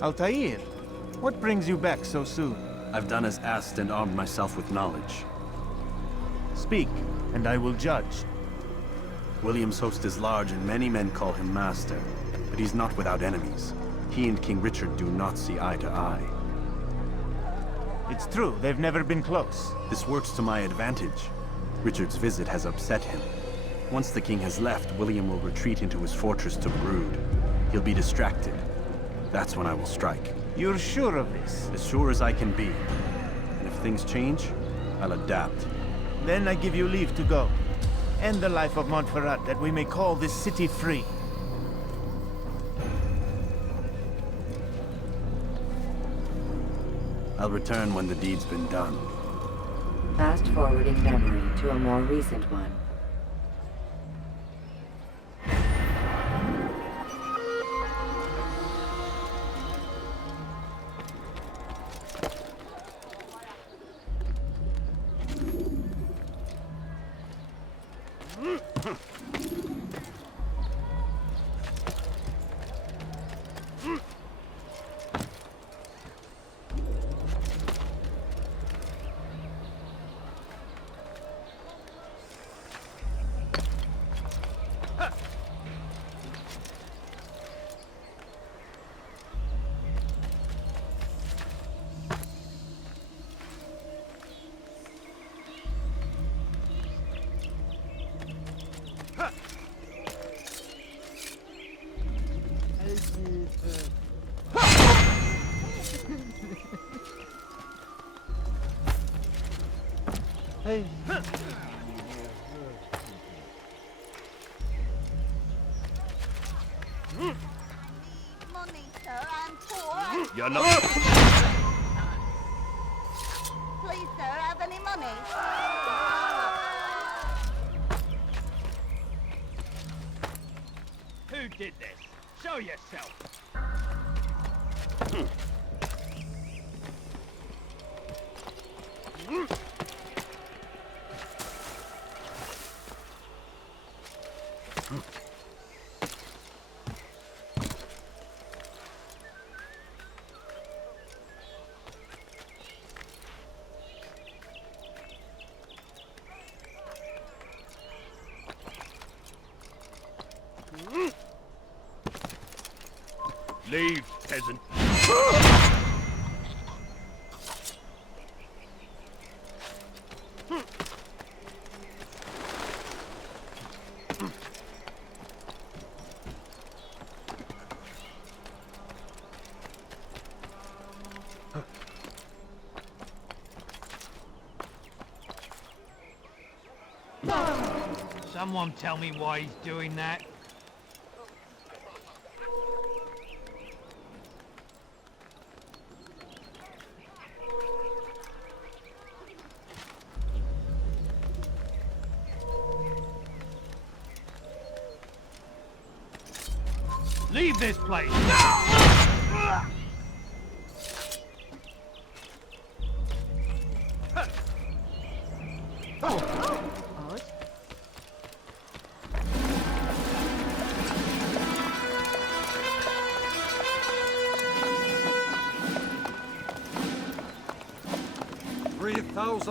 Altair, what brings you back so soon? I've done as asked and armed myself with knowledge. Speak, and I will judge. William's host is large and many men call him master, but he's not without enemies. He and King Richard do not see eye to eye. It's true, they've never been close. This works to my advantage. Richard's visit has upset him. Once the king has left, William will retreat into his fortress to brood. He'll be distracted. That's when I will strike. You're sure of this? As sure as I can be. And if things change, I'll adapt. Then I give you leave to go. End the life of Montferrat, that we may call this city free. I'll return when the deed's been done. Fast forwarding memory to a more recent one. Hey. Money, sir, I'm poor. You're not. Please, sir, have any money? Who did this? Show yourself. Leave, peasant. Someone tell me why he's doing that. Leave this place!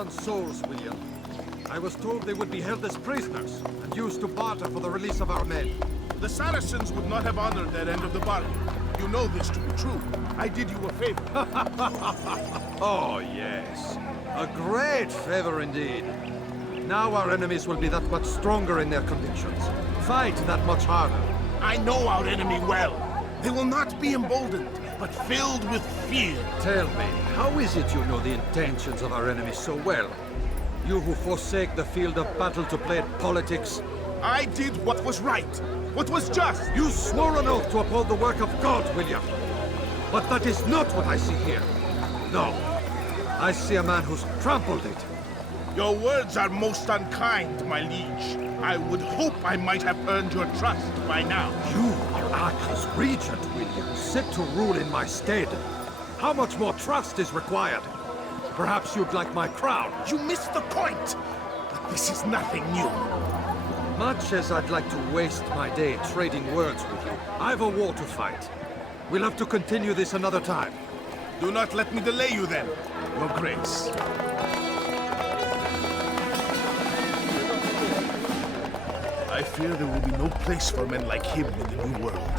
Souls, William. I was told they would be held as prisoners and used to barter for the release of our men. The Saracens would not have honored their end of the bargain. You know this to be true. I did you a favor. Oh, yes. A great favor indeed. Now our enemies will be that much stronger in their convictions. Fight that much harder. I know our enemy well. They will not be emboldened, but filled with fear. Tell me, how is it you know the intentions of our enemies so well? You who forsake the field of battle to play at politics. I did what was right, what was just. You swore an oath to uphold the work of God, William. But that is not what I see here. No. I see a man who's trampled it. Your words are most unkind, my liege. I would hope I might have earned your trust by now. You are Arca's regent, William, set to rule in my stead. How much more trust is required? Perhaps you'd like my crown. You missed the point. This is nothing new. Much as I'd like to waste my day trading words with you, I've a war to fight. We'll have to continue this another time. Do not let me delay you then, Your Grace. I fear there will be no place for men like him in the New World.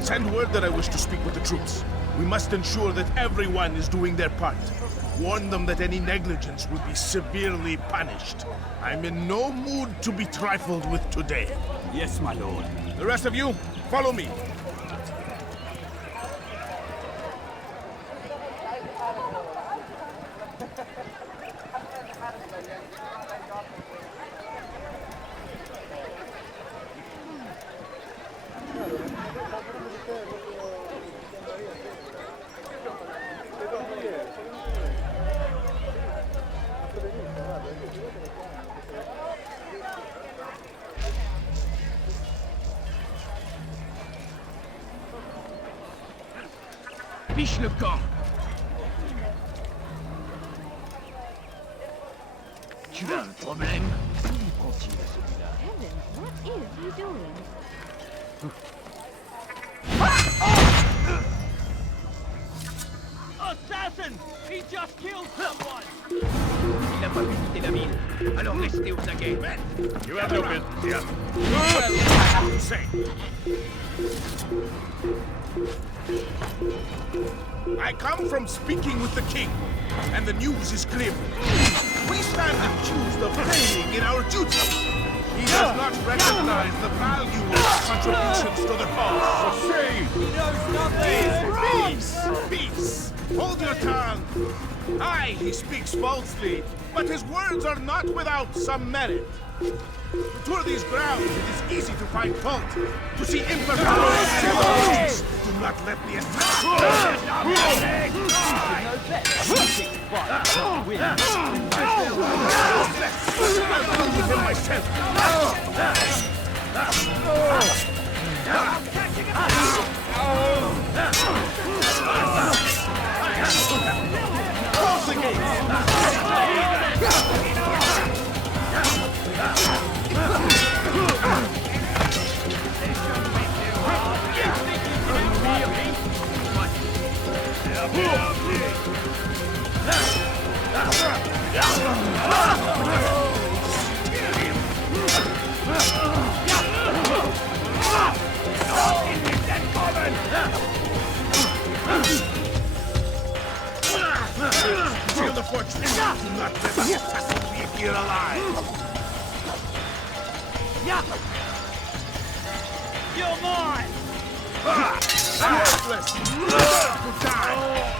Send word that I wish to speak with the troops. We must ensure that everyone is doing their part. Warn them that any negligence will be severely punished. I'm in no mood to be trifled with today. Yes, my lord. The rest of you, follow me. Fiche le camp. Tu as un problème? Continue celui-là. Heavens, what is he doing? Assassin! He just killed someone! Il n'a pas pu quitter la ville. Alors restez aux aguets. You have no business here. Well, I have to say. I come from speaking with the king, and the news is grim. We stand accused of failing in our duty. He does not recognize the value of contributions to the cause. Shame! He knows nothing! Peace! Peace! Hold your tongue! Aye, he speaks falsely, but his words are not without some merit. To tour these grounds, it is easy to find fault. To see imperfections, do not let the Close the Seal the fortress. Do not let the assassin leave here alive. You're mine! Worthless! Deserve to die!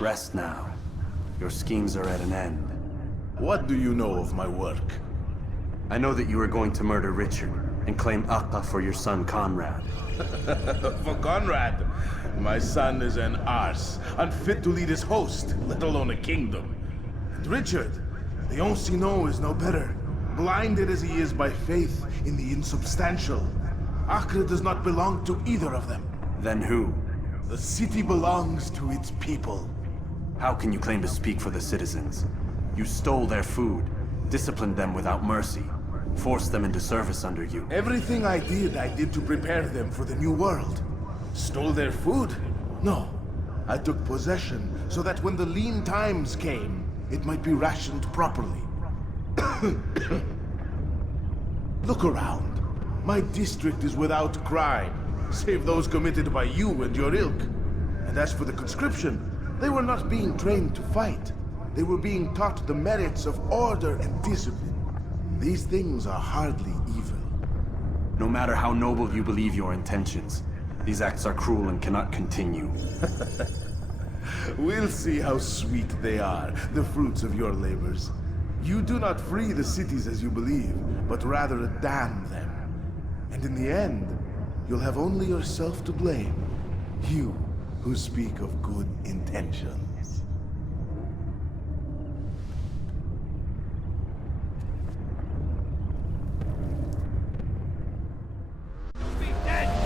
Rest now. Your schemes are at an end. What do you know of my work? I know that you are going to murder Richard and claim Akka for your son Conrad. For Conrad, my son is an arse, unfit to lead his host, let alone a kingdom. And Richard, the Oncino is no better, blinded as he is by faith in the insubstantial. Acre does not belong to either of them. Then who? The city belongs to its people. How can you claim to speak for the citizens? You stole their food, disciplined them without mercy, forced them into service under you. Everything I did to prepare them for the new world. Stole their food? No. I took possession so that when the lean times came, it might be rationed properly. Look around. My district is without crime, save those committed by you and your ilk. And as for the conscription, they were not being trained to fight. They were being taught the merits of order and discipline. These things are hardly evil. No matter how noble you believe your intentions, these acts are cruel and cannot continue. We'll see how sweet they are, the fruits of your labors. You do not free the cities as you believe, but rather damn them. And in the end, you'll have only yourself to blame. You who speak of good intentions.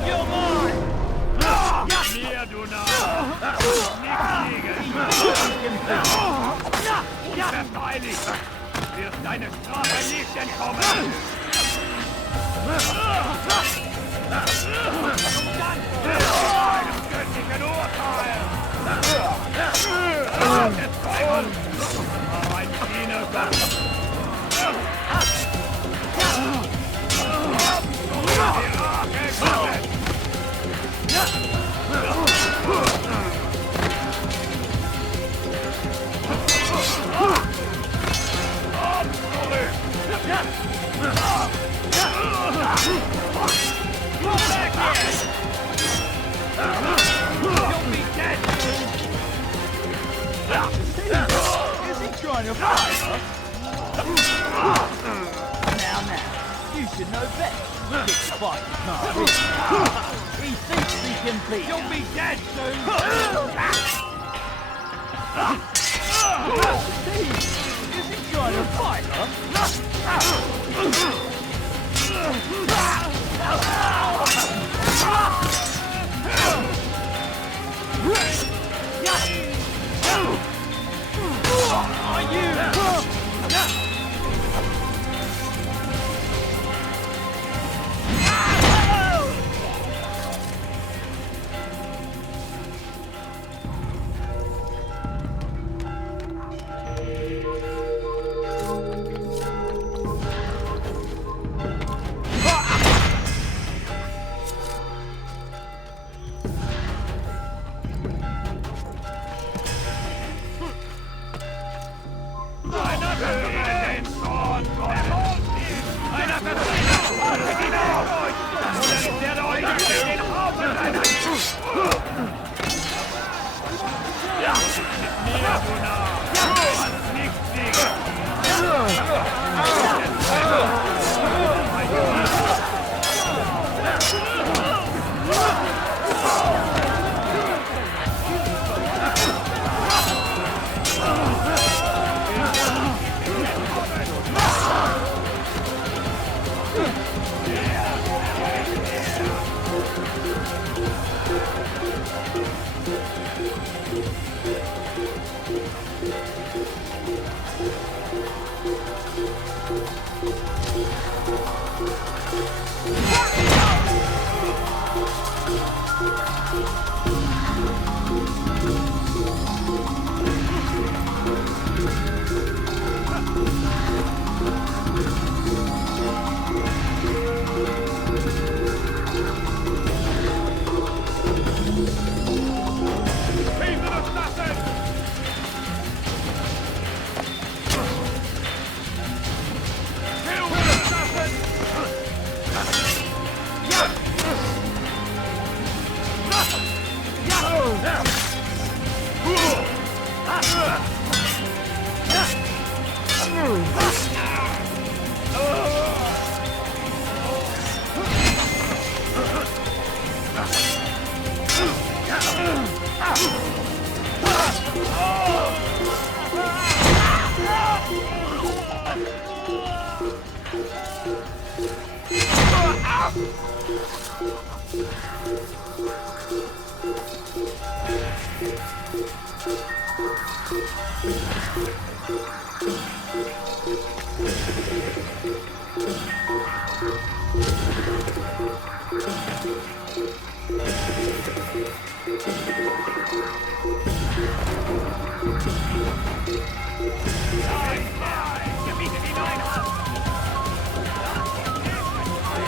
You're mine! Mir, du Narr! Unverteidigt! Wirst deine Strafe nicht entkommen! Einem göttlichen Urteil! Der Teufel war ein Dienergott! Die Rache Gottes! Is he trying to fight us? Now, you should know better. Big fight, you can't win. He thinks he can beat. You'll be dead soon! Is he trying to fight us?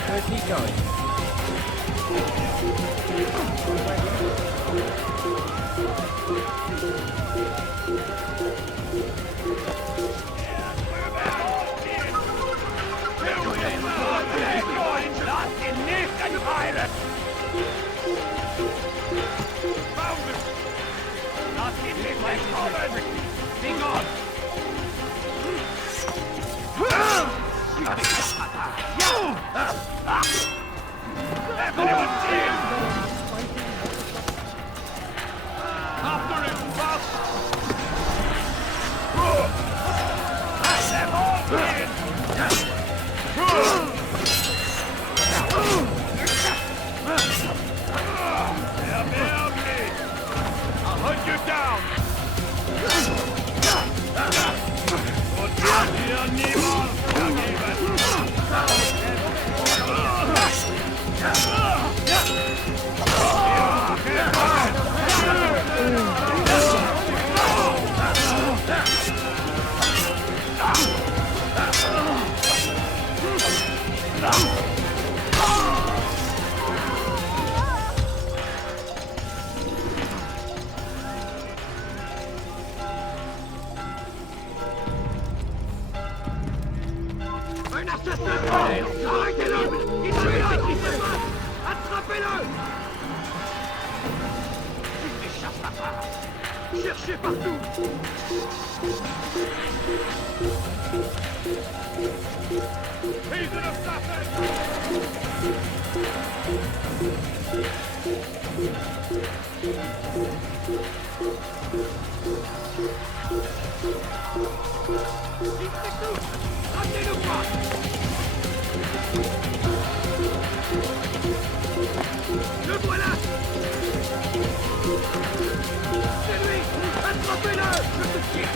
Where's he going? Un assassin de l'air! Arrêtez-le! Il est qui se passe! Attrapez-le! Il n'échappera pas! Cherchez partout! He's an assassin! Il s'écoute! Ramenez-le pas! Le voilà! C'est lui! Attrapez-le! Je te tire!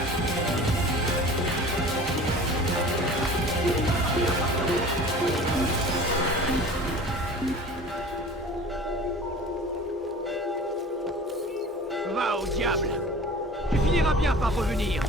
Va au diable! Tu finiras bien par revenir!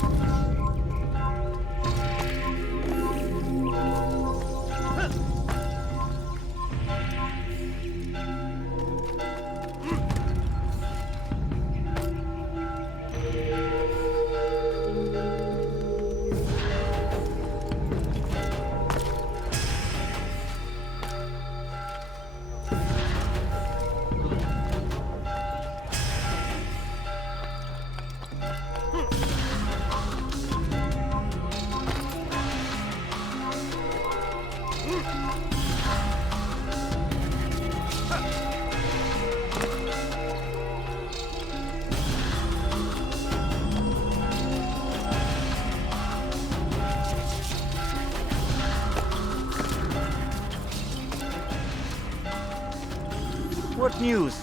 What news?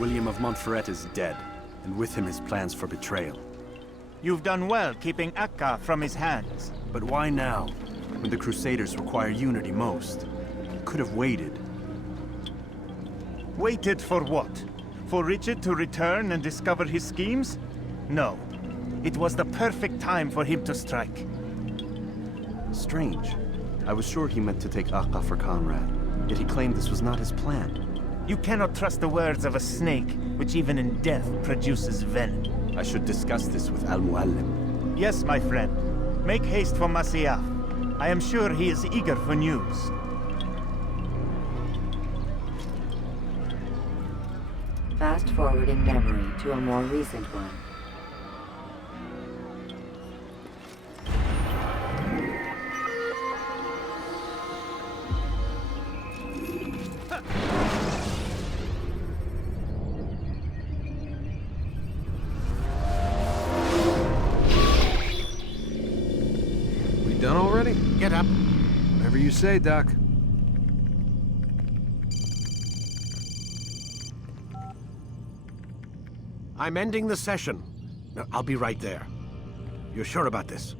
William of Montferrat is dead, and with him his plans for betrayal. You've done well keeping Akka from his hands. But why now, when the Crusaders require unity most? You could have waited. Waited for what? For Richard to return and discover his schemes? No. It was the perfect time for him to strike. Strange. I was sure he meant to take Akka for Conrad, yet he claimed this was not his plan. You cannot trust the words of a snake, which even in death produces venom. I should discuss this with Al-Muallim. Yes, my friend. Make haste for Masyaf. I am sure he is eager for news. Fast forwarding memory to a more recent one. Done already? Get up. Whatever you say, Doc. I'm ending the session. I'll be right there. You're sure about this?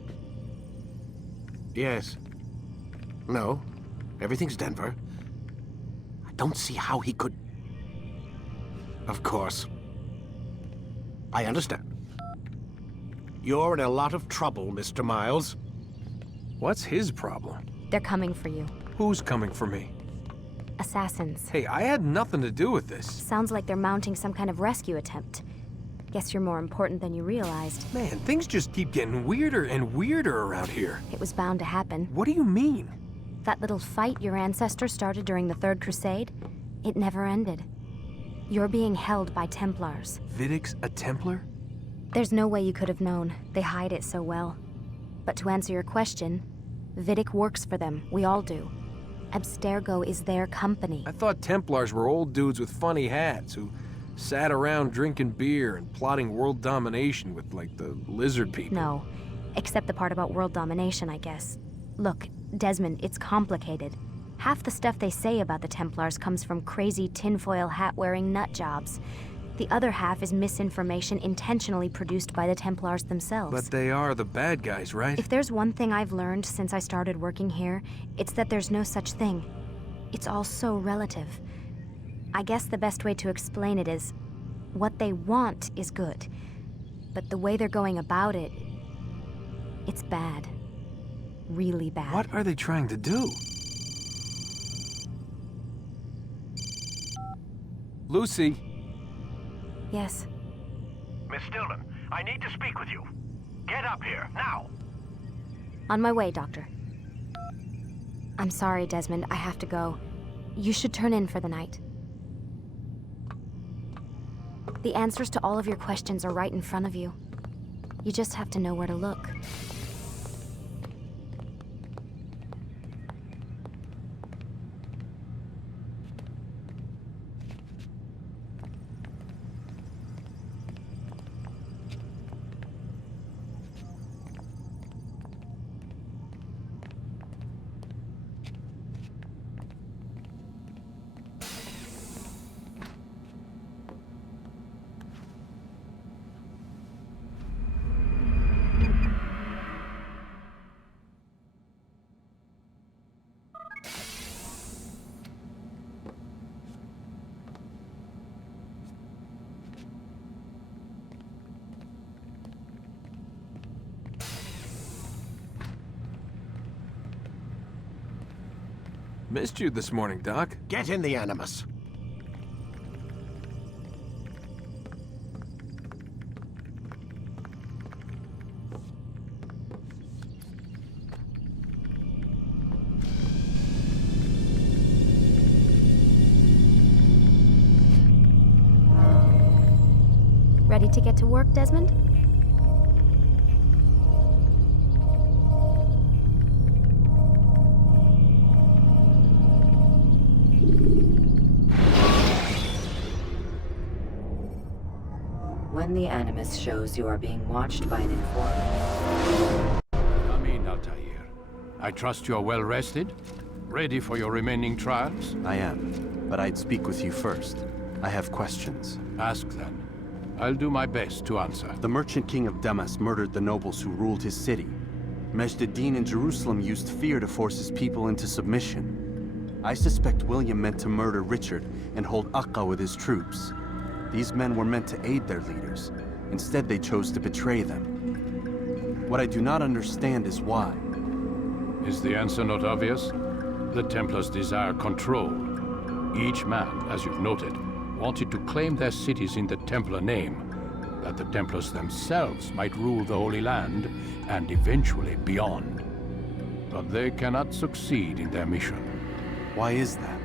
Yes. No. Everything's Denver. I don't see how he could... Of course. I understand. You're in a lot of trouble, Mr. Miles. What's his problem? They're coming for you. Who's coming for me? Assassins. Hey, I had nothing to do with this. Sounds like they're mounting some kind of rescue attempt. Guess you're more important than you realized. Man, things just keep getting weirder and weirder around here. It was bound to happen. What do you mean? That little fight your ancestor started during the Third Crusade, it never ended. You're being held by Templars. Vidic's a Templar? There's no way you could have known. They hide it so well. But to answer your question, Vidic works for them. We all do. Abstergo is their company. I thought Templars were old dudes with funny hats who sat around drinking beer and plotting world domination with, like, the lizard people. No, except the part about world domination, I guess. Look, Desmond, it's complicated. Half the stuff they say about the Templars comes from crazy tinfoil hat-wearing nut jobs. The other half is misinformation intentionally produced by the Templars themselves. But they are the bad guys, right? If there's one thing I've learned since I started working here, it's that there's no such thing. It's all so relative. I guess the best way to explain it is, what they want is good. But the way they're going about it, it's bad. Really bad. What are they trying to do? Lucy? Yes. Miss Stillman, I need to speak with you. Get up here, now! On my way, Doctor. I'm sorry, Desmond. I have to go. You should turn in for the night. The answers to all of your questions are right in front of you. You just have to know where to look. Missed you this morning, Doc. Get in the Animus. Ready to get to work, Desmond? When the Animus shows you are being watched by an informant. Come in, Altair. I trust you are well rested? Ready for your remaining trials? I am, but I'd speak with you first. I have questions. Ask then. I'll do my best to answer. The merchant king of Damas murdered the nobles who ruled his city. Majd-ad-Din in Jerusalem used fear to force his people into submission. I suspect William meant to murder Richard and hold Akka with his troops. These men were meant to aid their leaders. Instead, they chose to betray them. What I do not understand is why. Is the answer not obvious? The Templars desire control. Each man, as you've noted, wanted to claim their cities in the Templar name, that the Templars themselves might rule the Holy Land and eventually beyond. But they cannot succeed in their mission. Why is that?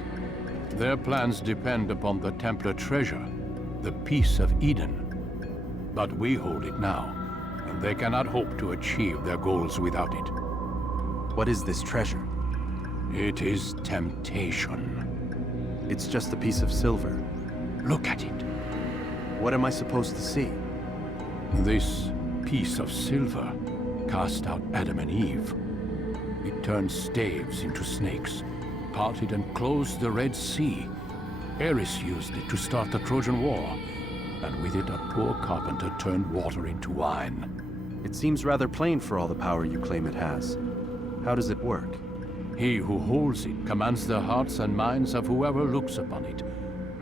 Their plans depend upon the Templar treasure, the Peace of Eden. But we hold it now, and they cannot hope to achieve their goals without it. What is this treasure? It is temptation. It's just a piece of silver. Look at it. What am I supposed to see? This piece of silver cast out Adam and Eve. It turned staves into snakes, parted and closed the Red Sea. Ares used it to start the Trojan War, and with it a poor carpenter turned water into wine. It seems rather plain for all the power you claim it has. How does it work? He who holds it commands the hearts and minds of whoever looks upon it,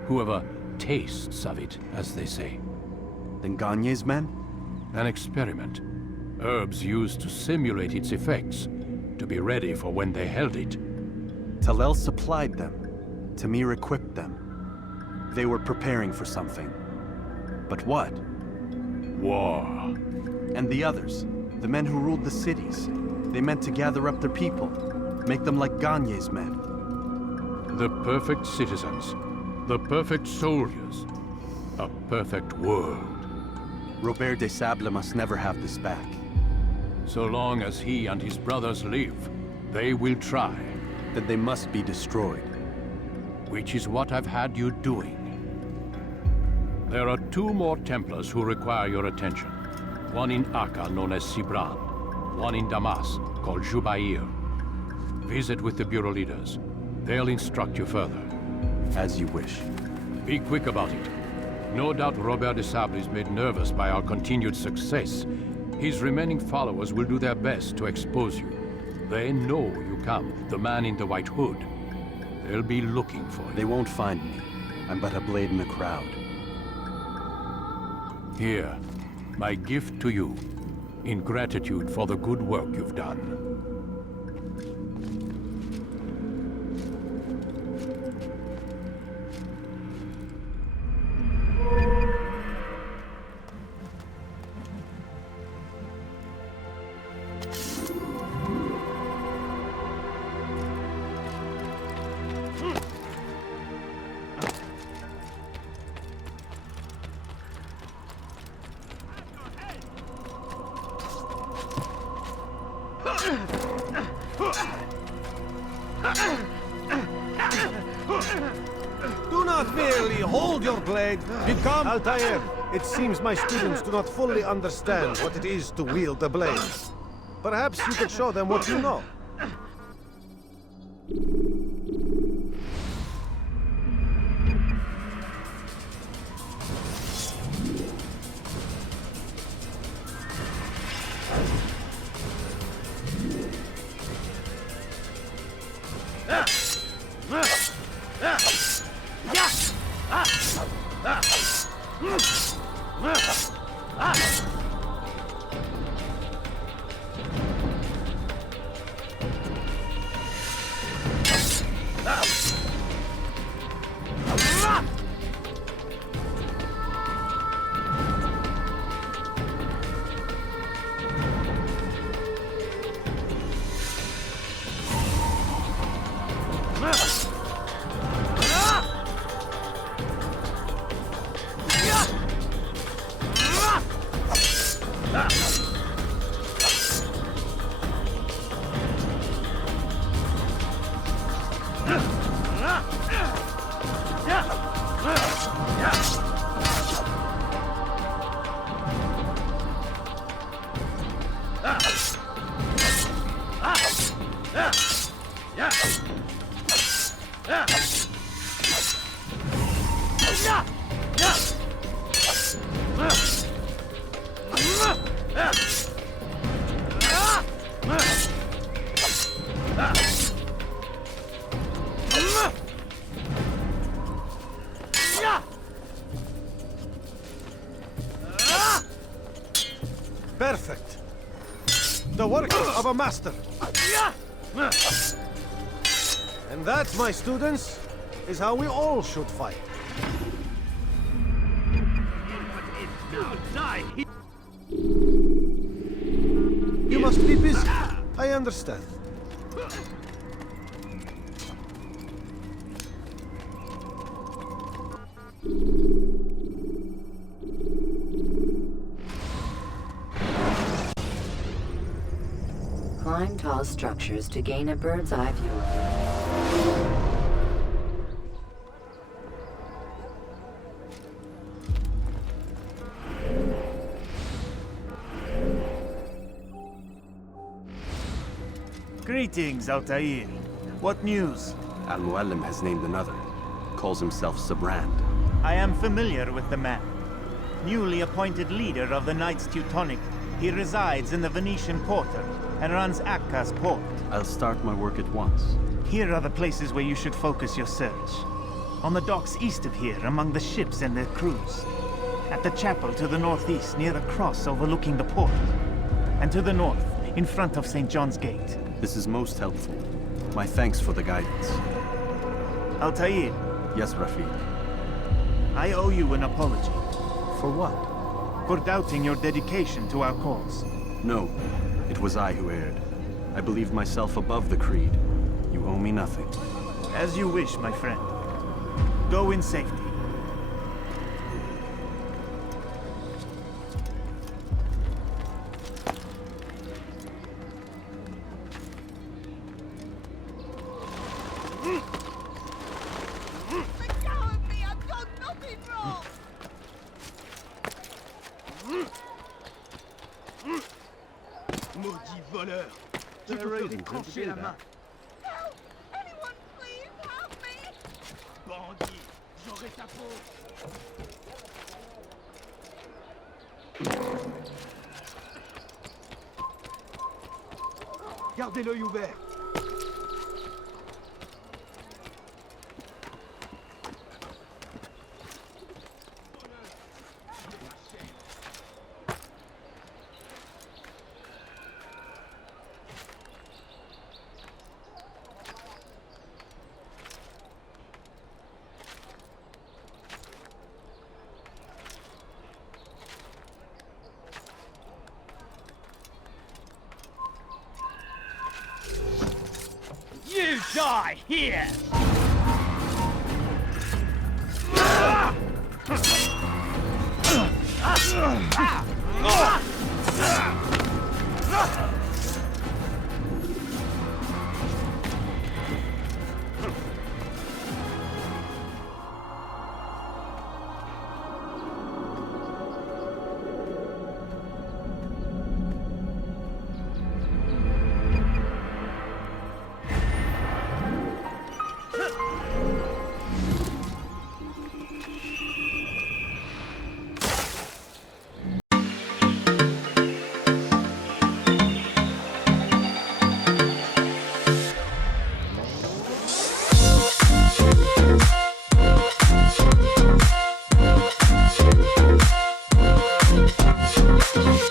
whoever tastes of it, as they say. Then Gagne's men? An experiment. Herbs used to simulate its effects, to be ready for when they held it. Talel supplied them. Tamir equipped them. They were preparing for something. But what? War. And the others, the men who ruled the cities, they meant to gather up their people, make them like Gagne's men. The perfect citizens, the perfect soldiers, a perfect world. Robert de Sable must never have this back. So long as he and his brothers live, They will try. Then they must be destroyed. Which is what I've had you doing. There are 2 more Templars who require your attention. One in Akka, known as Sibran. One in Damas, called Jubair. Visit with the Bureau leaders. They'll instruct you further. As you wish. Be quick about it. No doubt Robert de Sable is made nervous by our continued success. His remaining followers will do their best to expose you. They know you come, the man in the white hood. They'll be looking for you. They won't find me. I'm but a blade in the crowd. Here, my gift to you, in gratitude for the good work you've done. Do not merely hold your blade. Become... Altair, it seems my students do not fully understand what it is to wield the blade. Perhaps you could show them what you know. Perfect. The work of a master. And that, my students, is how we all should fight. You must be busy. I understand. Climb tall structures to gain a bird's eye view of them. Greetings, Altair. What news? Al-Muallim has named another. Calls himself Sabrand. I am familiar with the man. Newly appointed leader of the Knights Teutonic, he resides in the Venetian Quarter and runs Akka's port. I'll start my work at once. Here are the places where you should focus your search. On the docks east of here, among the ships and their crews. At the chapel to the northeast, near the cross overlooking the port. And to the north, in front of St. John's Gate. This is most helpful. My thanks for the guidance. Altair. Yes, Rafiq. I owe you an apology. For what? For doubting your dedication to our cause. No, it was I who erred. I believed myself above the creed. You owe me nothing. As you wish, my friend. Go in safety. Maudit voleur! Tu peux te décrocher la main! Help! Anyone, please help me! Bandit! J'aurai ta peau! Gardez l'œil ouvert! You die here! We'll be right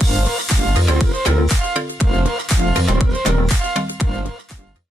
back.